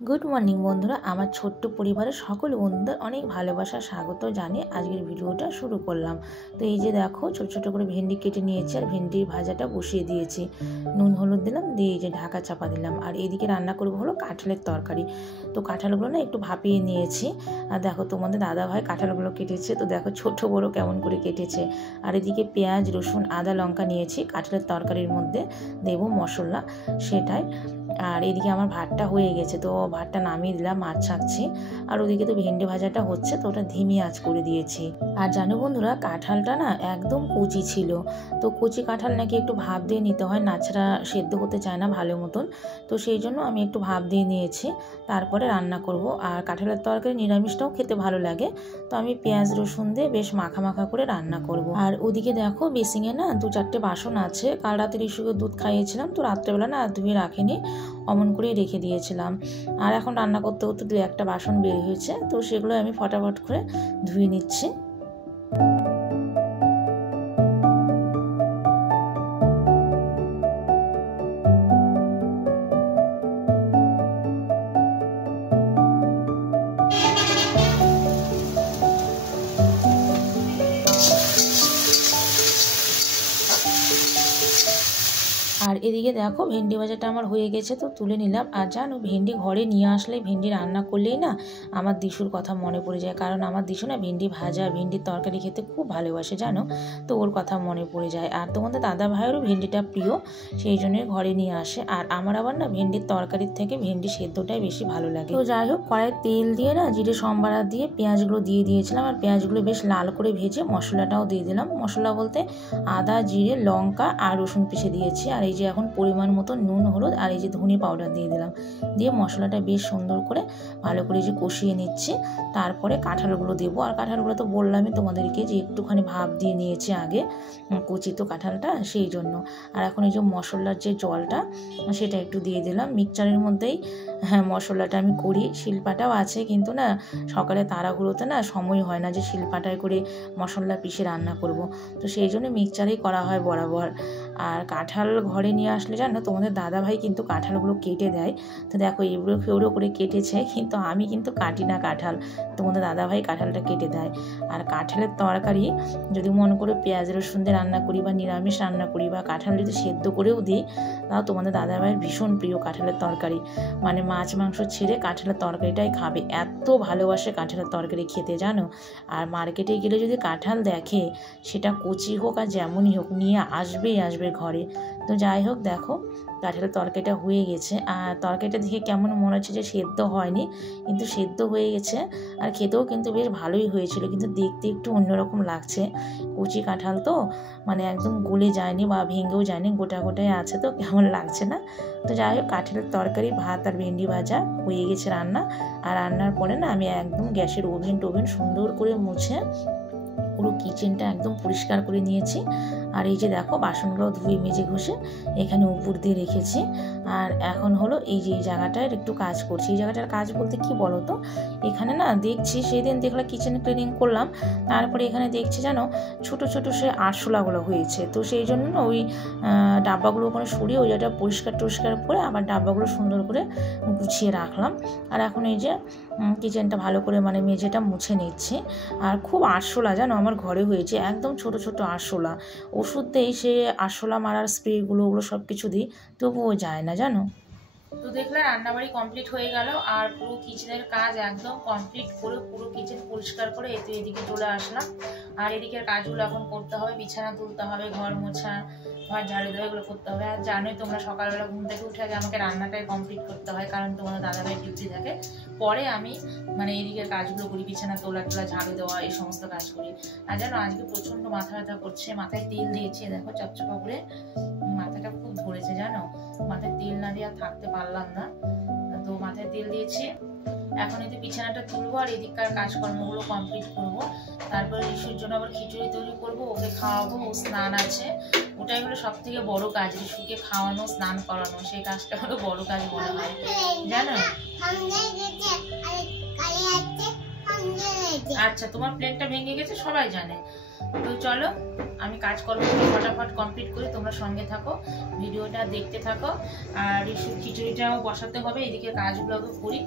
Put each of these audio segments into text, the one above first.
Good morning বন্ধুরা, আমার ছোট্ট পরিবারের সকল বন্ধুদের অনেক ভালোবাসা স্বাগত জানিয়ে আজকের ভিডিওটা শুরু করলাম। তো এই যে দেখো, ছোট ছোট করে ভেন্ডি কেটে নিয়েছি আর ভেন্ডির ভাজাটা বসিয়ে দিয়েছি। নুন হলুদ দিলাম, দিয়ে এই যে ঢাকা চাপা দিলাম। আর এইদিকে রান্না করবো হলো কাঁঠালের তরকারি। তো কাঁঠালগুলো না একটু ভাপিয়ে নিয়েছি। আর দেখো, তোমাদের দাদাভাই কাঁঠালগুলো কেটেছে। তো দেখো ছোট বড় কেমন করে কেটেছে। আর এদিকে পেঁয়াজ, রসুন, আদা, লঙ্কা নিয়েছি কাঁঠালের তরকারির মধ্যে দেবো মশলা, সেটাই। আর এদিকে আমার ভাতটা হয়ে গেছে, তো ভাতটা নামিয়ে দিলাম, মাছ ছাঁকছি। আর ওদিকে তো ভেন্ডি ভাজাটা হচ্ছে, তো ওটা ধিমি আঁচ করে দিয়েছি। আর জানো বন্ধুরা, কাঁঠালটা না একদম কচি ছিল। তো কচি কাঁঠাল নাকি একটু ভাপ দিয়ে নিতে হয়, নাছাড়া সেদ্ধ হতে চায় না ভালো মতন। তো সেই জন্য আমি একটু ভাপ দিয়ে নিয়েছি, তারপরে রান্না করব। আর কাঁঠালের তরকারি নিরামিষটাও খেতে ভালো লাগে। তো আমি পেঁয়াজ রসুন দিয়ে বেশ মাখা মাখা করে রান্না করব। আর ওদিকে দেখো, বেসিংয়ে না 2-4টে বাসন আছে। কাল রাতে ঋষুকে দুধ খাইয়েছিলাম, তো রাত্রেবেলা না ধুয়ে রাখিনি, অমন করেই রেখে দিয়েছিলাম। আর এখন রান্না করতে করতে 2-1টা বাসন বের হয়েছে, তো সেগুলো আমি ফটাফট করে ধুয়ে নিচ্ছি। আর এদিকে দেখো, ভেন্ডি ভাজাটা আমার হয়ে গেছে, তো তুলে নিলাম। আর জানো, ভেন্ডি ঘরে নিয়ে আসলে ভেন্ডি রান্না করলেই না আমার দিশুর কথা মনে পড়ে যায়। কারণ আমার দিশু না ভেন্ডি ভাজা, ভেন্ডির তরকারি খেতে খুব ভালোবাসে জানো, তো ওর কথা মনে পড়ে যায়। আর তোমাদের দাদা ভাইয়েরও ভেন্ডিটা প্রিয়, সেই জন্যই ঘরে নিয়ে আসে। আর আমার আবার না ভেন্ডির তরকারির থেকে ভেন্ডি সেদ্ধটাই বেশি ভালো লাগে। তো যাই হোক, কড়াইয়ে তেল দিয়ে না জিরে সম্বারা দিয়ে পেঁয়াজগুলো দিয়ে দিয়েছিলাম। আর পেঁয়াজগুলো বেশ লাল করে ভেজে মশলাটাও দিয়ে দিলাম। মশলা বলতে আদা, জিরে, লঙ্কা আর রসুন পিষে দিয়েছি। আর এই যে এখন পরিমাণ মতো নুন, হলুদ আর এই যে ধনে পাউডার দিয়ে দিলাম। দিয়ে মশলাটা বেশ সুন্দর করে ভালো করে যে কষিয়ে নিচ্ছি। তারপরে কাঁঠালগুলো দেবো। আর কাঁঠালগুলো তো বললামই তোমাদেরকে যে একটুখানি ভাপ দিয়ে নিয়েছি আগে, কচি তো কাঁঠালটা, সেই জন্য। আর এখন এই যে মশলার যে জলটা, সেটা একটু দিয়ে দিলাম। মিক্সচারের মধ্যেই হ্যাঁ মশলাটা আমি করি, শিলপাটাও আছে, কিন্তু না সকালে তাড়াহুড়োতে না সময় হয় না যে শিলপাটায় করে মশলা পিষে রান্না করব। তো সেই জন্য মিক্সচারেই করা হয় বরাবর। আর কাঁঠাল ঘরে নিয়ে আসলে জানো, তোমাদের দাদাভাই কিন্তু কাঁঠালগুলো কেটে দেয়। তো দেখো, এবড়ো খেবড়ো করে কেটেছে, কিন্তু আমি কিন্তু কাটি না কাঁঠাল, তোমাদের দাদাভাই কাঁঠালটা কেটে দেয়। আর কাঁঠালের তরকারি যদি মন করে পেঁয়াজ রসুন দিয়ে রান্না করি বা নিরামিষ রান্না করি বা কাঁঠাল যদি সেদ্ধ করেও দিই, তাও তোমাদের দাদাভাইয়ের ভীষণ প্রিয় কাঁঠালের তরকারি। মানে মাছ মাংস ছেড়ে কাঁঠালের তরকারিটাই খাবে, এত ভালোবাসে কাঁঠালের তরকারি খেতে জানো। আর মার্কেটে গেলে যদি কাঁঠাল দেখে, সেটা কচি হোক আর যেমনই হোক, নিয়ে আসবেই আসবে ঘরে। তো যাই হোক, দেখো কাঁঠালের তরকারিটা হয়ে গেছে। আর তরকারিটা দেখে কেমন মনে হচ্ছে যে সেদ্ধ হয়নি, কিন্তু সেদ্ধ হয়ে গেছে। আর খেতেও কিন্তু বেশ ভালোই হয়েছিল, কিন্তু দেখতে একটু অন্যরকম লাগছে। কচি কাঁঠাল তো মানে একদম গলে যায়নি বা ভেঙেও যায়নি, গোটা গোটাই আছে, তো কেমন লাগছে না। তো যাই হোক, কাঁঠালের তরকারি, ভাত আর ভেন্ডি ভাজা হয়ে গেছে রান্না। আর রান্নার পরে না আমি একদম গ্যাসের ওভেন টোভেন সুন্দর করে মুছে পুরো কিচেনটা একদম পরিষ্কার করে নিয়েছি। আর এই যে দেখো, বাসনগুলো ধুয়ে মেজে ঘষে এখানে উপর দিয়ে রেখেছি। আর এখন হলো এই যে এই জায়গাটায় একটু কাজ করছি। এই জায়গাটার কাজ বলতে কি বলো তো, এখানে না দেখছি, সেদিন দেখলাম কিচেন ক্লিনিং করলাম, তারপরে এখানে দেখছি জানো ছোট ছোট সে আরশোলাগুলো হয়েছে। তো সেই জন্য না ওই ডাব্বাগুলো ওখানে সরিয়ে ওই জায়গাটা পরিষ্কার টরিষ্কার করে আবার ডাব্বাগুলো সুন্দর করে গুছিয়ে রাখলাম। আর এখন এই যে কিচেনটা ভালো করে মানে মেঝেটা মুছে নিচ্ছি। আর খুব আরশোলা জানো আমার ঘরে হয়েছে, একদম ছোট ছোট আরশোলা। ওষুধ দেই, সে আরশোলা মারার স্প্রেগুলো ওগুলো সব কিছু দিই, তবুও যায় না জানো। তো দেখলে রান্নাবাড়ি কমপ্লিট হয়ে গেল। আর পুরো কিচেনের কাজ একদম কমপ্লিট করে পুরো কিচেন পরিষ্কার করে এই তো এদিকে চলে আসলাম। আর এদিকের কাজগুলো এখন করতে হবে, বিছানা তুলতে হবে, ঘর মোছা, ঘর ঝাড়ু দেওয়া, এগুলো করতে হবে। আর জানোই তোমরা, সকালবেলা ঘুম থেকে উঠে আগে আমাকে রান্নাটাই কমপ্লিট করতে হয়, কারণ তোমাদের দাদাভাই ডিউটি থাকে। পরে আমি মানে এদিকের কাজগুলো করি, বিছানা তোলা টোলা, ঝাড়ু দেওয়া, এই সমস্ত কাজ করি। আর জানো, আজকে প্রচণ্ড মাথা ব্যথা করছে, মাথায় তেল দিয়েছি, দেখো চকচকা করে মাথাটা খুব ধরেছে জানো। মাথায় তেল না দিয়ে আর থাকতে পারলাম না, তো মাথায় তেল দিয়েছি। এখন এই বিছানাটা তুলবো আর এদিককার কাজকর্মগুলো কমপ্লিট করব। তারপরে ঋষুর জন্য আবার খিচুড়ি তৈরি করবো, ওকে খাওয়াবো, ও স্নান আছে। ওটাই হলো সব থেকে বড় কাজ, ঋষুকে খাওয়ানো, স্নান করানো, সেই কাজটা হলো বড় কাজ মনে হয় জানো। আচ্ছা, তোমার প্লেটটা ভেঙে গেছে সবাই জানে। তো চলো আমি কাজকর্ম ফটাফট কমপ্লিট করি, তোমরা সঙ্গে থাকো, ভিডিওটা দেখতে থাকো। আর রিসুর খিচুড়িটাও বসাতে হবে, এদিকে কাজগুলোকে করি।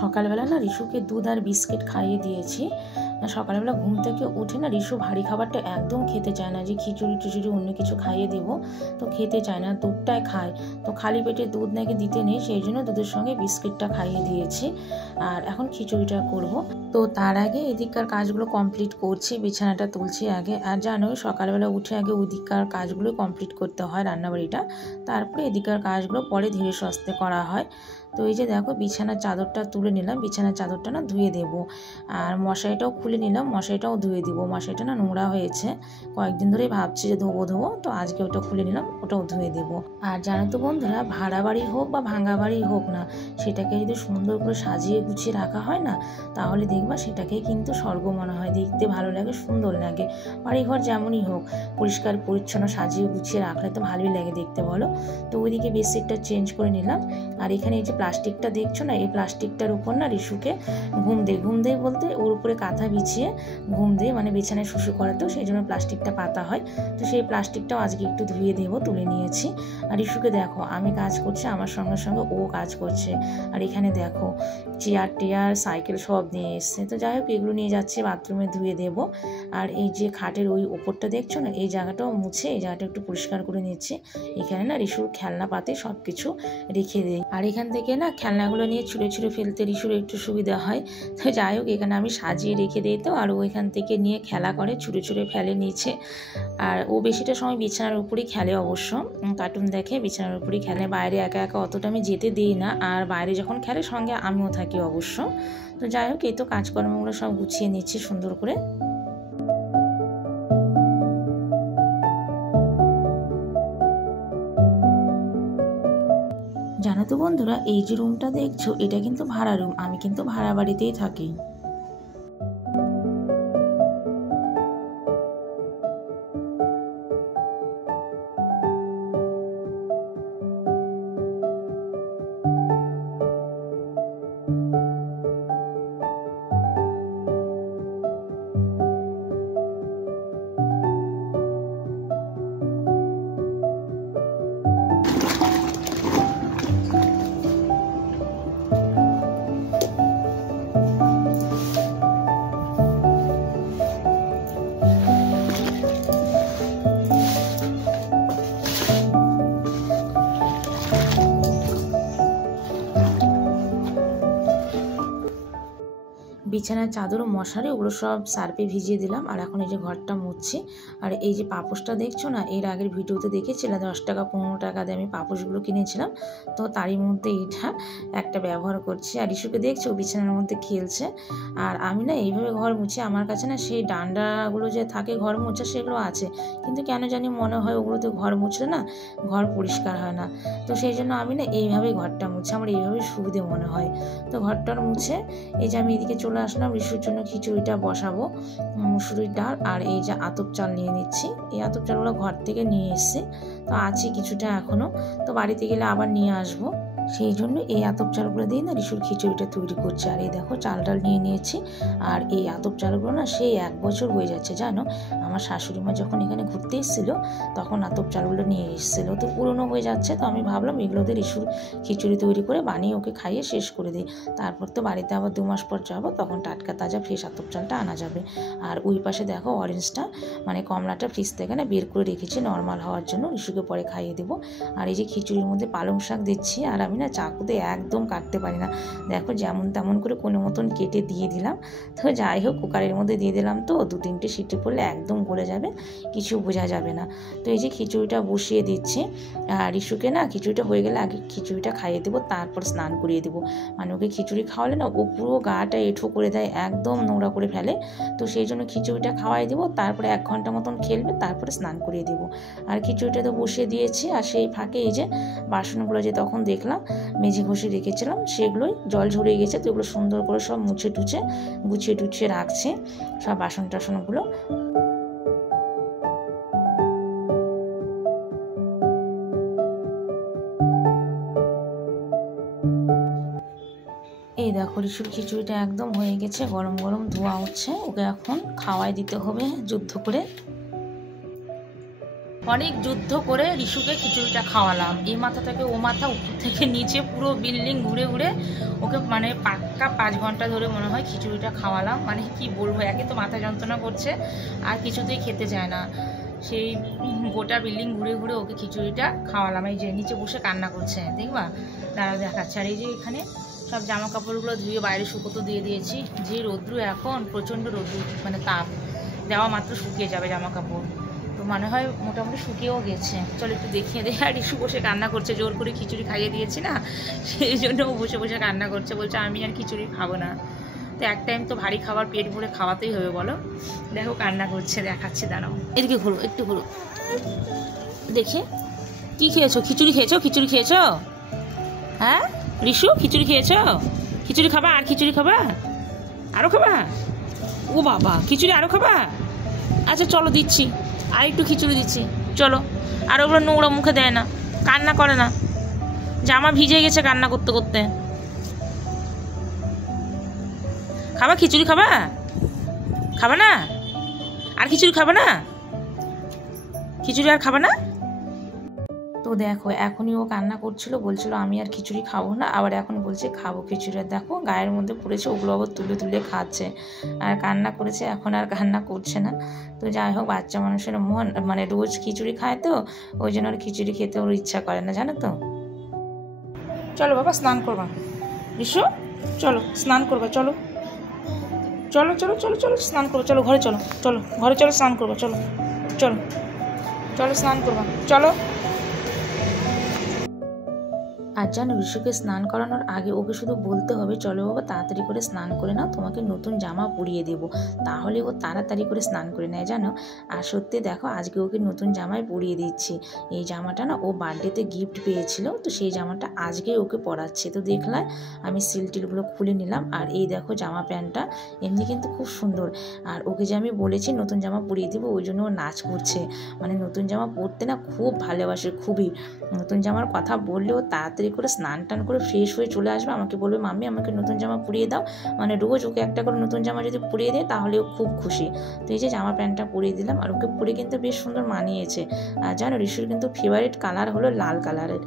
সকালবেলা না রিসুকে দুধ আর বিস্কিট খাইয়ে দিয়েছি। সকালবেলা ঘুম থেকে উঠে না রিসু ভারী খাবারটা একদম খেতে চায় না, যে খিচুড়ি টিচুড়ি অন্য কিছু খাইয়ে দেবো তো খেতে চায় না, দুধটাই খায়। তো খালি পেটে দুধ নাকি দিতে নেই, সেই জন্য দুধের সঙ্গে বিস্কিটটা খাইয়ে দিয়েছি। আর এখন খিচুড়িটা করব। তো তার আগে এদিককার কাজগুলো কমপ্লিট করছি, বিছানাটা তুলছি আগে। আর জানোই সকালবেলা উঠে আগে ওইদিককার কাজগুলো কমপ্লিট করতে হয়, রান্নাবাড়িটা, তারপরে এদিককার কাজগুলো পরে ধীরে সুস্থে করা হয়। তো এই যে দেখো বিছানার চাদরটা তুলে নিলাম, বিছানার চাদরটা না ধুয়ে দেবো। আর মশারিটাও খুলে নিলাম, মশারিটাও ধুয়ে দিব। মশারিটা না নোংরা হয়েছে, কয়েকদিন ধরেই ভাবছি যে ধোবো, তো আজকে ওটা খুলে নিলাম, ওটাও ধুয়ে দেবো। আর জানো তো বন্ধুরা, ভাড়া বাড়ি হোক বা ভাঙা বাড়ি হোক না, সেটাকে যদি সুন্দর করে সাজিয়ে গুছিয়ে রাখা হয় না, তাহলে দেখবা সেটাকেই কিন্তু স্বর্গ মনে হয়, দেখতে ভালো লাগে, সুন্দর লাগে। বাড়িঘর যেমনই হোক, পরিষ্কার পরিচ্ছন্ন সাজিয়ে গুছিয়ে রাখলে তো ভালোই লাগে দেখতে, বলো। তো ওইদিকে বেডশিটটা চেঞ্জ করে নিলাম। আর এখানে এই যে প্লাস্টিকটা দেখছো না, এই প্লাস্টিকটার উপর না রিসুকে ঘুম দেয় বলতে ওর উপরে কাঁথা বিছিয়ে ঘুম দেয়, মানে বিছানায় শুশু করে, তো সেই জন্য প্লাস্টিকটা পাতা হয়। তো সেই প্লাস্টিকটাও আজকে একটু ধুয়ে দেবো, তুলে নিয়েছি। আর রিসুকে দেখো আমি কাজ করছি, আমার সঙ্গে সঙ্গে ও কাজ করছে। আর এখানে দেখো চেয়ার টেয়ার সাইকেল সব নিয়ে এসছে। তো যাই হোক এগুলো নিয়ে যাচ্ছে বাথরুমে ধুয়ে দেব। আর এই যে খাটের ওই ওপরটা দেখছো না, এই জায়গাটাও মুছে এই জায়গাটা একটু পরিষ্কার করে নিচ্ছি। এখানে না রিসুর খেলনা পাতে সব কিছু রেখে দেয়। আর এখান থেকে না খেলনাগুলো নিয়ে ছুঁড়ে ছুঁড়ে ফেলতে রিসুর একটু সুবিধা হয়। তো যাই হোক এখানে আমি সাজিয়ে রেখে দিই, তো আর ওইখান থেকে নিয়ে খেলা করে, ছুঁড়ে ছুঁড়ে ফেলে নিচে। আর ও বেশিটা সময় বিছানার উপরেই খেলে, অবশ্য কার্টুন দেখে বিছানার উপরেই খেলে, বাইরে একা একা অতটা আমি যেতে দিই না। আর বাইরে যখন খেলে সঙ্গে আমিও থাকি অবশ্য। তো যাই হোক এই তো কাজকর্মগুলো সব গুছিয়ে নিচ্ছি সুন্দর করে। জানো তো বন্ধুরা, এই যে রুমটা দেখছো এটা কিন্তু ভাড়া রুম, আমি কিন্তু ভাড়া বাড়িতেই থাকি। বিছানার চাদর ও মশারি ওগুলো সব সার্ফে ভিজিয়ে দিলাম। আর এখন এই যে ঘরটা মুছছি। আর এই যে পাপোশটা দেখছো না, এর আগের ভিডিওতে দেখেছিলাম 10 টাকা 15 টাকা দিয়ে আমি পাপোশগুলো কিনেছিলাম, তো তারই মধ্যে এইটা একটা ব্যবহার করছি। আর ইস্যুকে দেখছো বিছানার মধ্যে খেলছে। আর আমি না এইভাবে ঘর মুছি, আমার কাছে না সেই ডান্ডাগুলো যে থাকে ঘর মোছা সেগুলো আছে, কিন্তু কেন জানি মনে হয় ওগুলোতে ঘর মুছলে না ঘর পরিষ্কার হয় না। তো সেই জন্য আমি না এইভাবেই ঘরটা মুছি, আমার এইভাবেই সুবিধে মনে হয়। তো ঘরটার মুছে এই যে আমি এদিকে চলে আসলাম রিসুর জন্য খিচুড়িটা বসাবো, মুসুরির ডাল আর এই যে আতপ চাল নিয়ে নিচ্ছি। এই আতপ চালগুলো ঘর থেকে নিয়ে এসেছি, তো আছে কিছুটা এখনও, তো বাড়িতে গেলে আবার নিয়ে আসবো। সেই জন্য এই আতপ চালগুলো দিয়ে না রিসুর খিচুড়িটা তৈরি করছি। আর এই দেখো চাল ডাল নিয়ে নিয়েছি। আর এই আতপ চালগুলো না সেই 1 বছর হয়ে যাচ্ছে জানো। আমার শাশুড়ি মা যখন এখানে ঘুরতে এসেছিলো তখন আতপ চালগুলো নিয়ে এসেছিলো, তো পুরনো হয়ে যাচ্ছে, তো আমি ভাবলাম এগুলোতে রিসুর খিচুড়ি তৈরি করে বানিয়ে ওকে খাইয়ে শেষ করে দিই। তারপর তো বাড়িতে আবার 2 মাস পর যাবো, তখন টাটকা তাজা ফ্রেশ আতপ চালটা আনা যাবে। আর ওই পাশে দেখো অরেঞ্জটা মানে কমলাটা ফ্রিজ থেকে না বের করে রেখেছি নর্মাল হওয়ার জন্য, রিসুকে পরে খাইয়ে দেবো। আর এই যে খিচুড়ির মধ্যে পালং শাক দিচ্ছি। আর আমি না চাকুতে একদম কাটতে পারি না, দেখো যেমন তেমন করে কোনো মতন কেটে দিয়ে দিলাম। তো যাই হোক কুকারের মধ্যে দিয়ে দিলাম, তো 2-3টে সিটি পড়লে একদম গলে যাবে, কিছু বোঝা যাবে না। তো এই যে খিচুড়িটা বসিয়ে দিচ্ছি। আর রিসুকে না খিচুড়িটা হয়ে গেলে আগে খিচুড়িটা খাইয়ে দেবো, তারপর স্নান করিয়ে দেবো। মানে ওকে খিচুড়ি খাওয়ালে না ও পুরো গাটা এঁঠো করে দেয়, একদম নোংরা করে ফেলে। তো সেই জন্য খিচুড়িটা খাওয়াই দেবো, তারপরে 1 ঘন্টা মতন খেলবে, তারপরে স্নান করিয়ে দেবো। আর খিচুড়িটা তো বসিয়ে দিয়েছি। আর সেই ফাঁকে এই যে বাসনগুলো যে তখন দেখলাম মেঝে ঘষে রেখেছিলাম, সেগুলোই জল ঝরে গেছে, তো এগুলো সুন্দর করে সব মুছে টুছে গুছিয়ে টুছিয়ে রাখছি সব বাসন টাসনগুলো। এই দেখো রিসুর খিচুড়িটা একদম হয়ে গেছে, গরম গরম ধোয়া উঠছে। ওকে এখন খাওয়াই দিতে হবে যুদ্ধ করে। অনেক যুদ্ধ করে রিসুকে খিচুড়িটা খাওয়ালাম। এই মাথা থেকে ও মাথা, উপর থেকে নিচে পুরো বিল্ডিং ঘুরে ঘুরে ওকে মানে পাক্কা 5 ঘন্টা ধরে মনে হয় খিচুড়িটা খাওয়ালাম। মানে কি বলবো, একে তো মাথা যন্ত্রণা করছে আর কিছুতেই খেতে চায় না। সেই গোটা বিল্ডিং ঘুরে ঘুরে ওকে খিচুড়িটা খাওয়ালাম। এই যে নিচে বসে কান্না করছে, দেখবা দাঁড়াও দেখাচ্ছে। আর এই যে এখানে সব জামা কাপড়গুলো ধুয়ে বাইরে শুকোতে দিয়ে দিয়েছি। যে রৌদ্র এখন, প্রচণ্ড রৌদ্র, মানে তাপ, দেওয়া মাত্র শুকিয়ে যাবে জামা কাপড়। তো মনে হয় মোটামুটি শুকিয়েও গেছে। চলো একটু দেখিয়ে দেয়। আর রিসু বসে কান্না করছে, জোর করে খিচুড়ি খাইয়ে দিয়েছি না, সেই জন্য ও বসে বসে কান্না করছে, বলছে আমি আর খিচুড়ি খাবো না। তো এক টাইম তো ভারী খাবার পেট ভরে খাওয়াতেই হবে বলো। দেখো কান্না করছে, দেখাচ্ছি, দাঁড়াও এদিকে ঘুরো, একটু ঘুরো দেখে। কি খেয়েছো? খিচুড়ি খেয়েছো? খিচুড়ি খেয়েছো? হ্যাঁ রিসু, খিচুড়ি খেয়েছো? খিচুড়ি খাবা? আর খিচুড়ি খাবা? আরও খাবা? ও বাবা, খিচুড়ি আরও খাবা? আচ্ছা চলো দিচ্ছি, আর একটু খিচুড়ি দিচ্ছি, চলো। আর ওগুলো নোংরা মুখে দেয় না, কান্না করে না, জামা ভিজে গেছে কান্না করতে করতে। খাবা খিচুড়ি? খাবা? খাবা না? আর খিচুড়ি খাবা না? খিচুড়ি আর খাবা না? তো দেখো এখনই ও কান্না করছিল, বলছিল আমি আর খিচুড়ি খাবো না, আবার এখন বলছে খাবো খিচুড়ি। দেখো গায়ের মধ্যে পড়েছে, ওগুলো আবার তুলে তুলে খাচ্ছে। আর কান্না করেছে, এখন আর কান্না করছে না। তো যাই হোক, বাচ্চা মানুষের মন, মানে রোজ খিচুড়ি খায় তো, ওই জন্য আর খিচুড়ি খেতে ওর ইচ্ছা করে না, জানো তো। চলো বাবা স্নান করবা, রিসু চলো স্নান করবা, চলো চলো চলো চলো চলো স্নান করবো, চলো ঘরে চলো, চলো ঘরে চলো স্নান করবো, চলো চলো চলো স্নান করবা, চলো। আর জানো রিসুকে স্নান করানোর আগে ওকে শুধু বলতে হবে চলো বাবা তাড়াতাড়ি করে স্নান করে নাও, তোমাকে নতুন জামা পরিয়ে দেবো, তাহলে ও তাড়াতাড়ি করে স্নান করে নেয় জানো। আর সত্যি দেখো আজকে ওকে নতুন জামায় পরিয়ে দিচ্ছি। এই জামাটা না ও বার্থডেতে গিফট পেয়েছিল, তো সেই জামাটা আজকেই ওকে পরাচ্ছে। তো দেখলাম আমি সিল টিলগুলো খুলে নিলাম। আর এই দেখো জামা প্যান্টটা এমনি কিন্তু খুব সুন্দর। আর ওকে যে আমি বলেছি নতুন জামা পরিয়ে দেবো, ওই জন্য ও নাচ করছে। মানে নতুন জামা পরতে না খুব ভালোবাসে, খুবই। নতুন জামার কথা বললেও তাড়াতাড়ি করে স্নান টান করে ফ্রেশ হয়ে চলে আসবে, আমাকে বলবে মাম্মি আমাকে নতুন জামা পরিয়ে দাও। মানে রোজ ওকে একটা করে নতুন জামা যদি পরিয়ে দেয় তাহলে ও খুব খুশি। তো এই যে জামা প্যান্টটা পরিয়ে দিলাম, আর ওকে পরে কিন্তু বেশ সুন্দর মানিয়েছে। আর জানো রিসুর কিন্তু ফেভারিট কালার হলো লাল কালারের।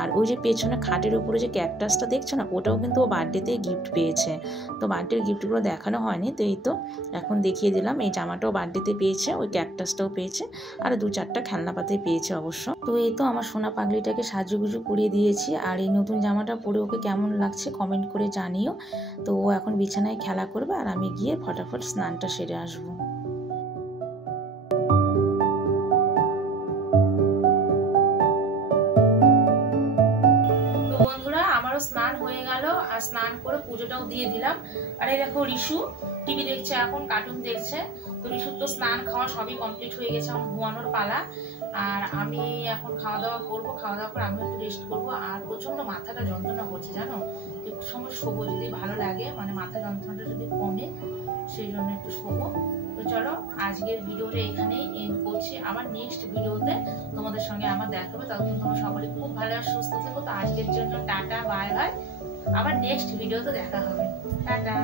আর ওই যে পেছনে খাটের উপরে যে ক্যাকটাসটা দেখছো না, ওটাও কিন্তু ও বার্থডেতে গিফট পেয়েছে। তো বার্থডের গিফটগুলো দেখানো হয়নি, তো এই তো এখন দেখিয়ে দিলাম। এই জামাটাও বার্থডেতে পেয়েছে, ওই ক্যাকটাসটাও পেয়েছে, আর 2-4টা খেলনাপাতি পেয়েছে অবশ্য। তো এই তো আমার সোনা পাগলিটাকে সাজুগুজু করিয়ে দিয়েছি। আর এই নতুন জামাটা পরে ওকে কেমন লাগছে কমেন্ট করে জানিও। তো ও এখন বিছানায় খেলা করবে, আর আমি গিয়ে ফটাফট স্নানটা সেরে আসবো। তো বন্ধুরা আমারও স্নান হয়ে গেল, আর স্নান করে পুজোটাও দিয়ে দিলাম। আর এই দেখো রিসু টিভি দেখছে, এখন কার্টুন দেখছে। তো রিসুর তো স্নান খাওয়া সবই কমপ্লিট হয়ে গেছে, এখন ঘুমানোর পালা। আর আমি এখন খাওয়া দাওয়া করবো, খাওয়া দাওয়া করে আমি একটু রেস্ট করবো। আর প্রচন্ড মাথাটা যন্ত্রণা করছে জানো, একটু সময় শোবো যদি ভালো লাগে, মানে মাথা যন্ত্রণাটা যদি কমে, সেই জন্য একটু শোবো। তো চলো আজকের ভিডিওটা এখানেই এন্ড করছি। আবার নেক্সট ভিডিওতে তোমাদের সঙ্গে আমার দেখা হবে, ততক্ষণ তোমরা সকলে খুব ভালো আর সুস্থ থেকো। তো আজকের জন্য টাটা, বাই বাই, আবার নেক্সট ভিডিওতে দেখা হবে, টাটা।